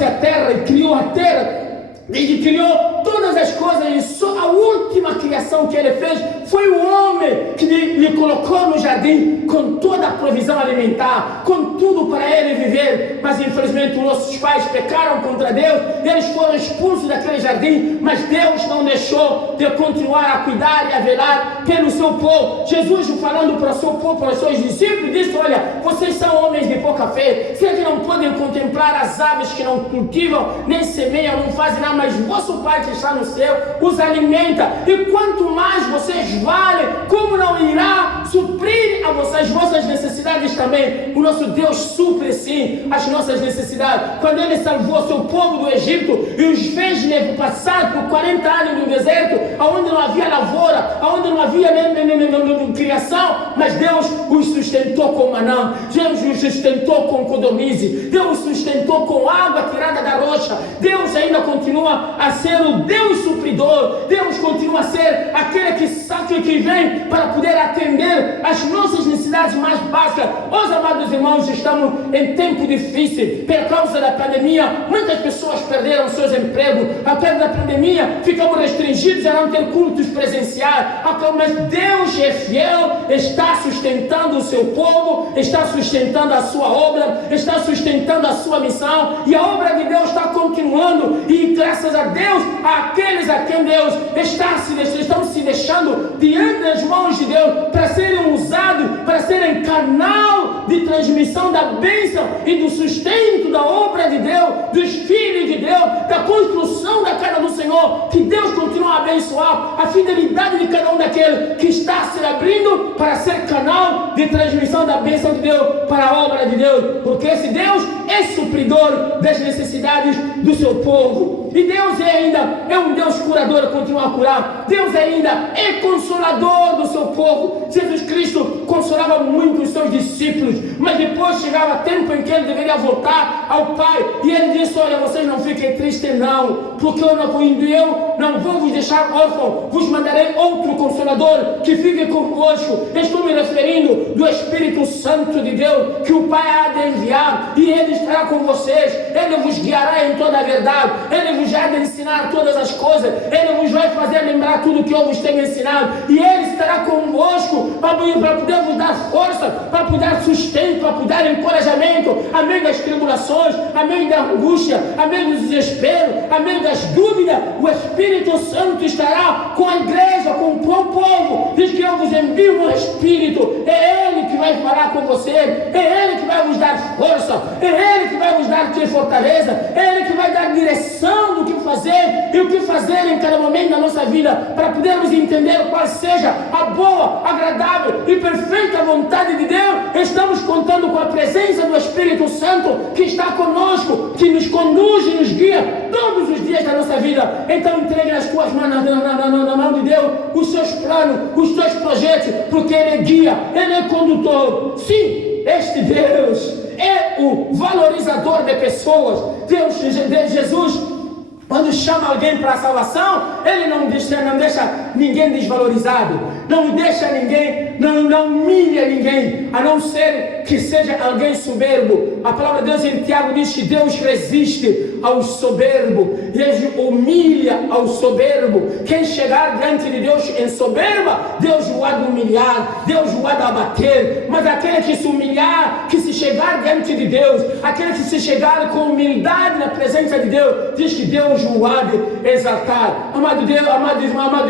e a terra, e criou a terra, Ele criou todas as coisas, e só a última criação que Ele fez foi o homem, que lhe colocou no jardim com toda a provisão alimentar, com tudo para ele viver. Mas infelizmente os nossos pais pecaram contra Deus, eles foram expulsos daquele jardim, mas Deus não deixou de continuar a cuidar e a velar pelo seu povo. Jesus, falando para o seu povo, para os seus discípulos, disse: olha, vocês são homens de pouca fé, vocês que não podem contemplar as aves que não cultivam, nem semeiam, não fazem nada, mas vosso Pai que está no céu os alimenta. E quanto quanto mais vocês valem, como não irá suprir as vossas necessidades também? O nosso Deus supre sim as nossas necessidades. Quando Ele salvou seu povo do Egito e os fez passar por 40 anos no deserto, onde não havia lavoura, onde não havia nem criação, mas Deus os sustentou com maná, Deus os sustentou com codornize, Deus os sustentou com água tirada da rocha. Deus ainda continua a ser o Deus supridor. Deus continua a ser aquele que vem para poder atender as nossas necessidades mais básicas. Os amados irmãos, estamos em tempo difícil por causa da pandemia. Muitas pessoas perderam seus empregos. A causa da pandemia ficamos restringidos a não ter cultos presenciais. Mas Deus é fiel, está sustentando o seu povo, está sustentando a sua obra, está sustentando a sua missão, e a obra de Deus está continuando. E graças a Deus, aqueles a quem Deus estão se deixando diante das mãos de Deus para serem usados, para serem canal de transmissão da bênção e do sustento da obra de Deus, dos filhos de Deus, da construção da casa do Senhor. Que Deus continue a abençoar a fidelidade de cada um daqueles que está se abrindo para ser canal de transmissão da bênção de Deus para a obra de Deus, porque esse Deus é supridor das necessidades do seu povo. E Deus ainda é um Deus curador, continua a curar. Deus ainda é consolador do seu povo. Jesus Cristo consolava muito os seus discípulos, mas depois chegava tempo em que ele deveria voltar ao Pai, e ele disse: olha, vocês não fiquem tristes não, porque eu não vou vos deixar órfãos, vos mandarei outro consolador que fique convosco. Estou me referindo do Espírito Santo de Deus, que o Pai há de enviar, e ele estará com vocês. Ele vos guiará em toda a verdade, ele vos há de ensinar todas as coisas, ele vos vai fazer lembrar tudo que eu vos tenho ensinado, e ele estará convosco para poder vos dar força, para poder dar sustento, para poder dar encorajamento, a meio das tribulações, a meio da angústia, a meio do desespero, a meio das dúvidas. O Espírito Santo estará com a igreja, com o povo. Diz que eu vos envio o Espírito, é Ele que vai falar com você, é Ele que vai vos dar força, é Ele que vai vos dar fortaleza, é Ele que vai dar direção do que fazer e o que fazer em cada momento da nossa vida, para podermos entender qual seja a boa, agradável e perfeita vontade de Deus. Estamos contando com a presença do Espírito Santo, que está conosco, que nos conduz e nos guia todos os dias da nossa vida. Então entregue nas tuas mãos, na mão de Deus, os seus planos, os teus projetos, porque Ele é guia, Ele é condutor. Sim, este Deus é o valorizador de pessoas. Jesus, quando chama alguém para a salvação, Ele não deixa ninguém desvalorizado, não deixa ninguém, não humilha ninguém, a não ser que seja alguém soberbo. A palavra de Deus em Tiago diz que Deus resiste ao soberbo, Deus humilha ao soberbo. Quem chegar diante de Deus em soberba, Deus o há de humilhar, Deus o há de abater. Mas aquele que se humilhar, que se chegar diante de Deus, aquele que se chegar com humildade na presença de Deus, diz que Deus o há de exaltar. Amado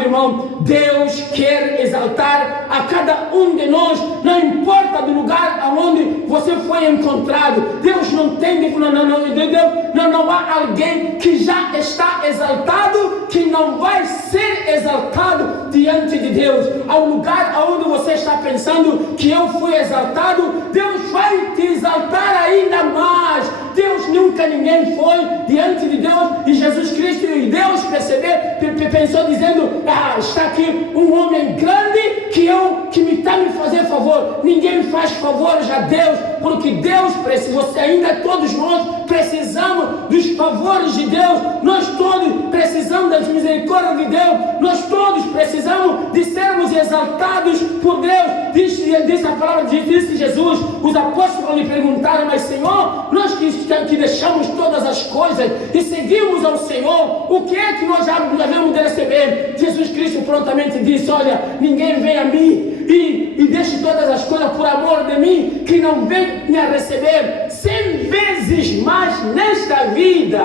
irmão, Deus quer exaltar a cada um de nós, não importa do lugar aonde você foi encontrado. Deus não tem, não há alguém que já está exaltado que não vai ser exaltado diante de Deus. Ao lugar aonde você está pensando que eu fui exaltado, Deus vai te exaltar ainda mais. Deus nunca ninguém foi diante de Deus, e Jesus Cristo e Deus pensou dizendo: está aqui um homem grande que me está me fazer favor. Ninguém faz favores a Deus, porque Deus precisa, todos nós precisamos dos favores de Deus, nós todos precisamos das misericórdias de Deus, nós todos precisamos de sermos exaltados por Deus. Diz a palavra, disse Jesus, os apóstolos lhe perguntaram: mas Senhor, nós que deixamos todas as coisas e seguimos ao Senhor, o que é que nós já devemos de receber? Jesus Cristo prontamente disse: olha, ninguém vem a mim e deixe todas as coisas por amor de mim, que não venha a receber 100 vezes mais nesta vida,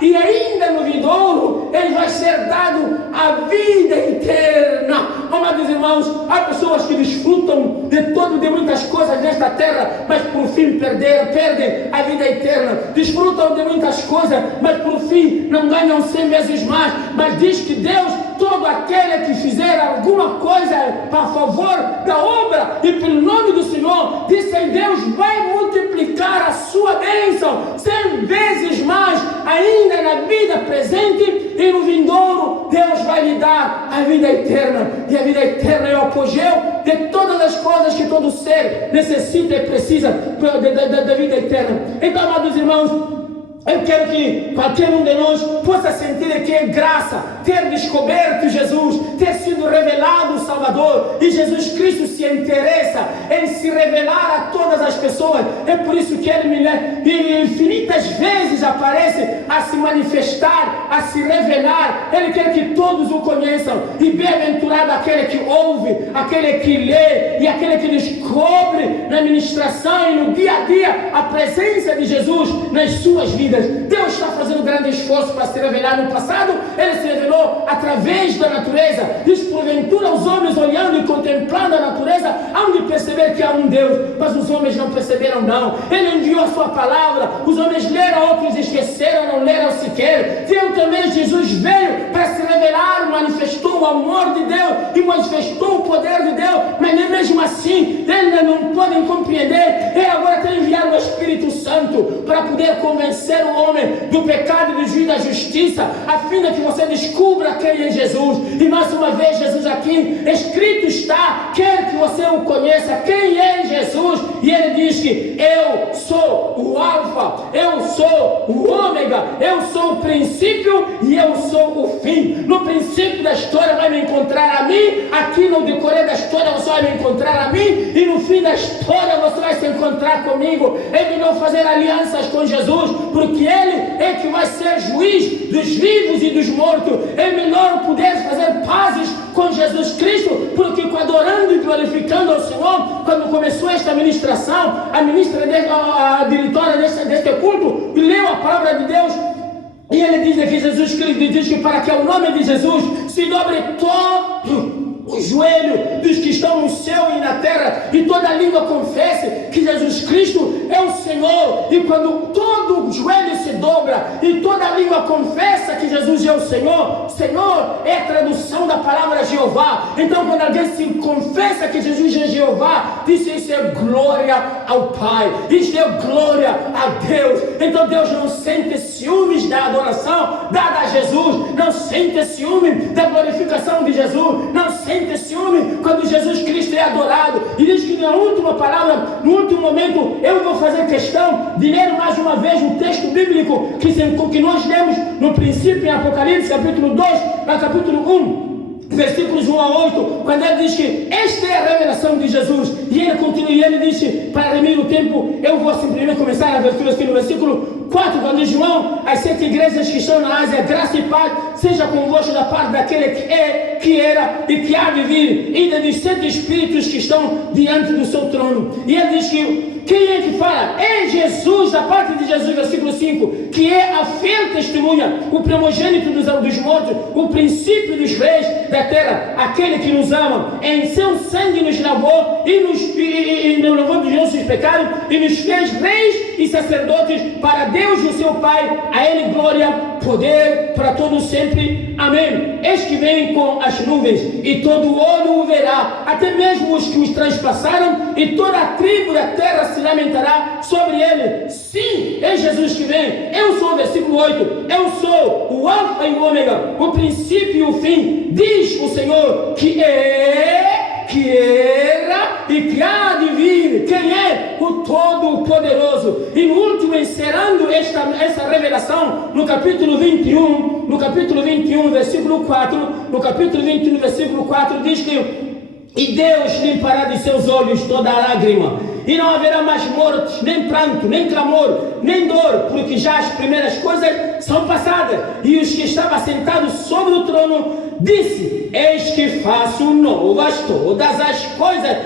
e ainda no vindouro ele vai ser dado a vida eterna. Amados irmãos, há pessoas que desfrutam de muitas coisas nesta terra, mas por fim perdem a vida eterna. Desfrutam de muitas coisas, mas por fim não ganham 100 vezes mais. Mas diz que Deus todo aquele que fizer alguma coisa a favor da obra e pelo nome do Senhor, disse em Deus, vai multiplicar a sua bênção 100 vezes mais, ainda na vida presente e no vindouro. Deus vai lhe dar a vida eterna, e a vida eterna é o apogeu de todas as coisas que todo ser necessita e precisa da vida eterna. Então, amados irmãos, eu quero que qualquer um de nós possa sentir que é graça ter descoberto Jesus, ter sido revelado o Salvador, e Jesus Cristo se interessa em se revelar a todas as pessoas. É por isso que Ele infinitas vezes aparece a se manifestar, a se revelar. Ele quer que todos o conheçam, e bem-aventurado aquele que ouve, aquele que lê e aquele que descobre na ministração e no dia a dia a presença de Jesus nas suas vidas. Deus está fazendo grande esforço para se revelar. No passado, Ele se revelou através da natureza. Diz, porventura, os homens olhando e contemplando a natureza, hão de perceber que há um Deus, mas os homens não perceberam não. Ele enviou a sua palavra, os homens leram, outros esqueceram, não leram sequer. Então também Jesus veio para se revelar, manifestou o amor de Deus e manifestou o poder de Deus, mas nem mesmo assim, eles não podem compreender. Ele agora tem enviado o Espírito Santo para poder convencer o homem do pecado, do juízo e da justiça, a fim de que você descubra quem é Jesus. E mais uma vez, Jesus aqui, escrito está, quer que você o conheça, quem é Jesus. E ele diz que eu sou o Alfa, eu sou o Ômega, eu sou o princípio e eu sou o fim. No princípio da história vai me encontrar a mim, aqui no decorrer da história você vai me encontrar a mim, e no fim da história você vai se encontrar comigo. É melhor fazer alianças com Jesus, porque Ele é que vai ser juiz dos vivos e dos mortos. É melhor poder fazer pazes com Jesus Cristo, porque adorando e glorificando ao Senhor, quando começou esta ministração, a diretora deste culto leu a palavra de Deus, e ele diz aqui, Jesus Cristo diz que para que o nome de Jesus se dobre todo o joelho dos que estão no céu e na terra, e toda língua confesse que Jesus Cristo é o Senhor. E quando todo o joelho se dobra e toda língua confessa que Jesus é o Senhor, Senhor é a tradução da palavra Jeová. Então quando alguém se confessa que Jesus é Jeová, diz isso é glória ao Pai, isso é glória a Deus. Então Deus não sente ciúmes da adoração dada a Jesus, não sente ciúme da glorificação de Jesus, não sente ciúme quando Jesus Cristo é adorado. E diz que na última palavra, no último momento, eu vou fazer questão de ler mais uma vez um texto bíblico que nós lemos no princípio em Apocalipse, capítulo 2, capítulo 1. Versículos 1 a 8, quando ele diz que esta é a revelação de Jesus, e ele continua, e ele diz, para remir o tempo, eu vou simplesmente começar a leitura aqui no versículo 4, quando diz, João, as 7 igrejas que estão na Ásia, graça e paz seja convosco da parte daquele que é, que era e que há de vir, e dos 7 espíritos que estão diante do seu trono. E ele diz que quem é que fala? É Jesus, da parte de Jesus, versículo 5, que é a fiel testemunha, o primogênito dos mortos, o princípio dos reis da terra, aquele que nos ama, em seu sangue nos lavou e nos lavou dos nossos pecados, e nos fez reis e sacerdotes para Deus e o seu Pai. A Ele glória, poder para todos sempre. Amém. Eis que vem com as nuvens, e todo olho o verá, até mesmo os que os transpassaram, e toda a tribo da terra se lamentará sobre ele. Sim, é Jesus que vem. Eu sou, versículo 8, eu sou o Alfa e o Ômega, o princípio e o fim, diz o Senhor, que é, que era e que há de vir. Quem é? O Todo-Poderoso. E no último, encerrando essa revelação, no capítulo 21, versículo 4, no capítulo 21, versículo 4, diz que e Deus limpará de seus olhos toda a lágrima, e não haverá mais mortes, nem pranto, nem clamor, nem dor, porque já as primeiras coisas são passadas. E os que estavam sentados sobre o trono disse, eis que faço novas todas as coisas,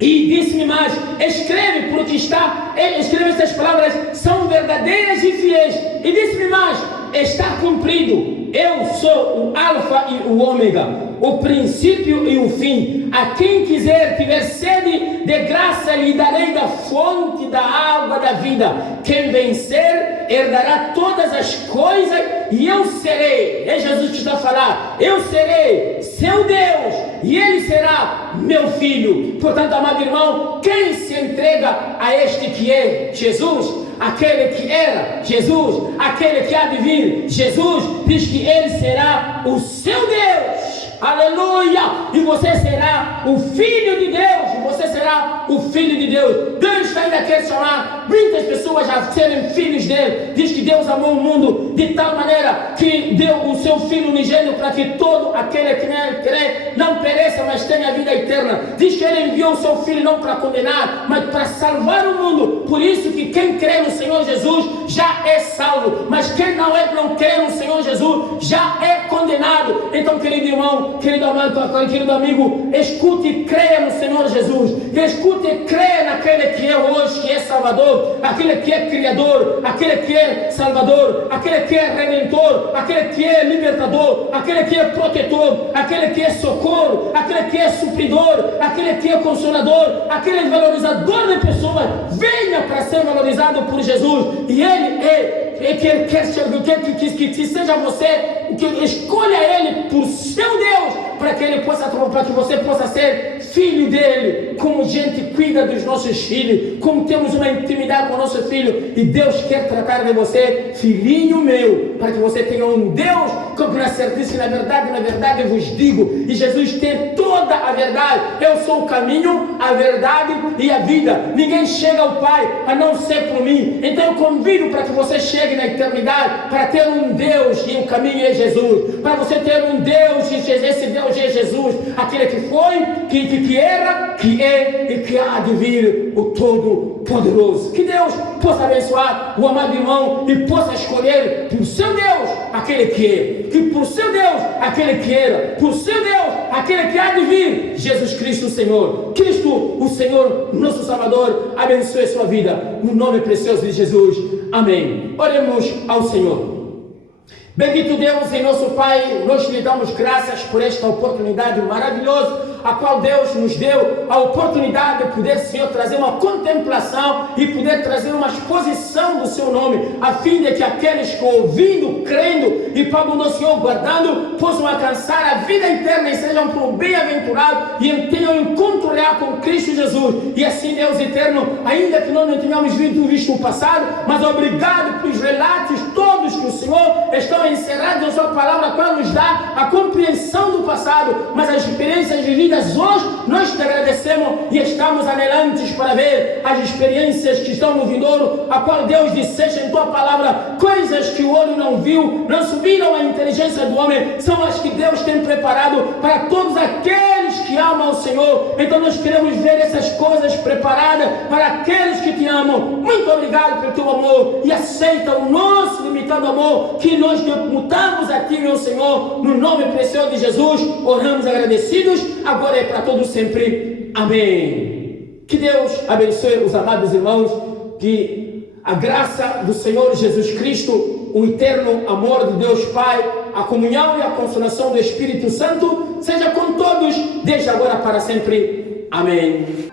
e disse-me mais, escreve, porque escreve essas palavras, são verdadeiras e fiéis. E disse-me mais, está cumprido. Eu sou o Alfa e o Ômega, o princípio e o fim. A quem quiser, tiver sede de graça, lhe darei da fonte da água da vida. Quem vencer, herdará todas as coisas, e eu serei, é Jesus que está a falar, eu serei seu Deus, e ele será meu filho. Portanto, amado irmão, quem se entrega a este que é Jesus, aquele que era Jesus, aquele que há de vir, Jesus, diz que ele será o seu Deus. Aleluia! E você será o filho de Deus. Você será o filho de Deus. Deus ainda quer chamar muitas pessoas a serem filhos dele. Diz que Deus amou o mundo de tal maneira que deu o seu filho unigênito para que todo aquele que nele crê não pereça, mas tenha a vida eterna. Diz que ele enviou o seu filho não para condenar, mas para salvar o mundo. Por isso que quem crê no Senhor Jesus já é salvo, mas quem não crê no Senhor Jesus já é condenado. Então, querido irmão, querido amigo, escute e creia no Senhor Jesus. Escute e creia naquele que é hoje, que é Salvador, aquele que é Criador, aquele que é Salvador, aquele que é Redentor, aquele que é Libertador, aquele que é Protetor, aquele que é Socorro, aquele que é Supridor, aquele que é Consolador, aquele valorizador de pessoas. Venha para ser valorizado por Jesus. E Ele que seja você, que escolha Ele por seu Deus, para que você possa ser filho dele, como gente cuida dos nossos filhos, como temos uma intimidade com o nosso filho, e Deus quer tratar de você, filhinho meu, para que você tenha um Deus, como Nascer disse, na verdade eu vos digo, e Jesus tem toda a verdade. Eu sou o caminho, a verdade e a vida. Ninguém chega ao Pai a não ser por mim. Então eu convido para que você chegue na eternidade, para ter um Deus, e o caminho é Jesus, para você ter um Deus, e esse Deus é Jesus, aquele que foi, que era, que é e que há de vir, o Todo-Poderoso. Que Deus possa abençoar o amado irmão e possa escolher por seu Deus aquele que é, e por seu Deus aquele que era, por seu Deus aquele que há de vir, Jesus Cristo o Senhor. Cristo o Senhor, nosso Salvador, abençoe sua vida, no nome precioso de Jesus. Amém. Oremos ao Senhor. Bendito Deus e nosso Pai, nós lhe damos graças por esta oportunidade maravilhosa, a qual Deus nos deu a oportunidade de poder, Senhor, trazer uma contemplação e poder trazer uma exposição do seu nome, a fim de que aqueles que ouvindo, crendo e pagando o Senhor, guardando, possam alcançar a vida eterna e sejam por bem-aventurados e tenham um encontro real com Cristo Jesus. E assim, Deus eterno, ainda que nós não tenhamos visto o passado, mas obrigado pelos relatos todos que o Senhor estão encerrados na sua palavra, a qual nos dá a compreensão do passado, mas as experiências vividas hoje, nós te agradecemos e estamos anelantes para ver as experiências que estão no vindouro, a qual Deus disseste em tua palavra, coisas que o olho não viu, não subiram à inteligência do homem, são as que Deus tem preparado para todos aqueles que amam o Senhor. Então nós queremos ver essas coisas preparadas para aqueles que te amam. Muito obrigado pelo teu amor, e aceita o nosso limitado amor que nós mutamos a ti, meu Senhor, no nome precioso de Jesus. Oramos agradecidos, agora é para todos sempre. Amém. Que Deus abençoe os amados irmãos, que a graça do Senhor Jesus Cristo, o eterno amor de Deus Pai, a comunhão e a consolação do Espírito Santo seja com todos, desde agora para sempre. Amém.